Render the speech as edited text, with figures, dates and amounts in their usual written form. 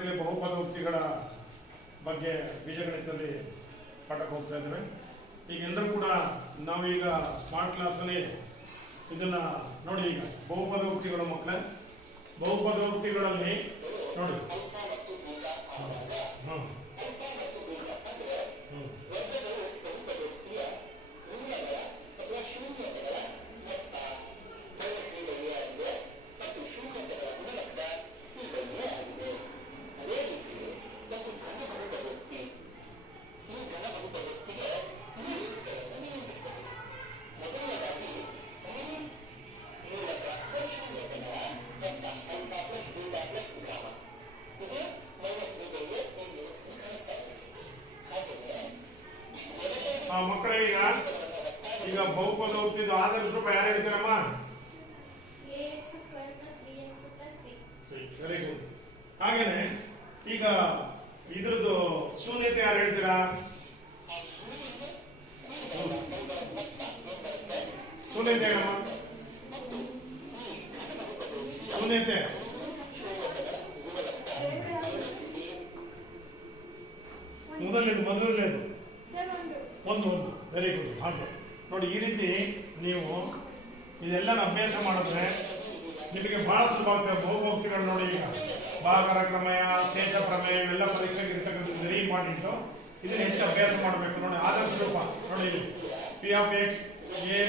ತರಗತಿಯಲ್ಲಿ ಬಹುಪದೋಕ್ತಿಗಳ ಬಗ್ಗೆ ಬೀಜಗಣಿತದಲ್ಲಿ ಪಾಠಕ್ಕೆ ಹೋಗ್ತಾ ಇದ್ದೇವೆ. ಈಗ ಎಲ್ಲರೂ ಕೂಡ ನಾವೀಗ ಸ್ಮಾರ್ಟ್ ಕ್ಲಾಸಲ್ಲಿ ಇದನ್ನ ನೋಡಿ. ಈಗ ಬಹುಪದೋಕ್ತಿಗಳು ಮಕ್ಕಳೇ, ಬಹುಪದೋಕ್ತಿಗಳಲ್ಲಿ ನೋಡಿ ಮಕ್ಕಳೇ, ಈಗ ಬಹುಪದೋಕ್ತಿದು ಆದರ್ಶ ರೂಪ ಯಾರು ಹೇಳ್ತೀರಮ್ಮ? Very good. ಹಾಗೇನೆ ಈಗ ಇದ್ರದ್ದು ಶೂನ್ಯತೆ ಯಾರು ಹೇಳ್ತೀರಾ? ಶೂನ್ಯತೆ ಹೇಳಮ್ಮ. ಶೂನ್ಯತೆ ಮೊದಲನೇದು ಒಂದು. Very good. ಹಾಗೆ ನೋಡಿ, ಈ ರೀತಿ ನೀವು ಇದೆಲ್ಲ ಅಭ್ಯಾಸ ಮಾಡಿದ್ರೆ ನಿಮಗೆ ಬಹಳ ಸುಲಭ ಆಗ್ತದೆ. ಬಹುಪದೋಕ್ತಿಗಳು ನೋಡಿ, ಈಗ ಭಾಗರ ಪ್ರಮೇಯ, ಶೇಷ ಪ್ರಮೇಯ ಇವೆಲ್ಲ ಪರೀಕ್ಷೆಗೆ ಇರ್ತಕ್ಕಂಥದ್ದು ವೆರಿ ಇಂಪಾರ್ಟೆಂಟು. ಇದನ್ನ ಹೆಚ್ಚು ಅಭ್ಯಾಸ ಮಾಡಬೇಕು. ನೋಡಿ, ಆದರ್ಶ ರೂಪ ನೋಡಿ, ಪಿ ಆಫ್ ಎಕ್ಸ್ ಎ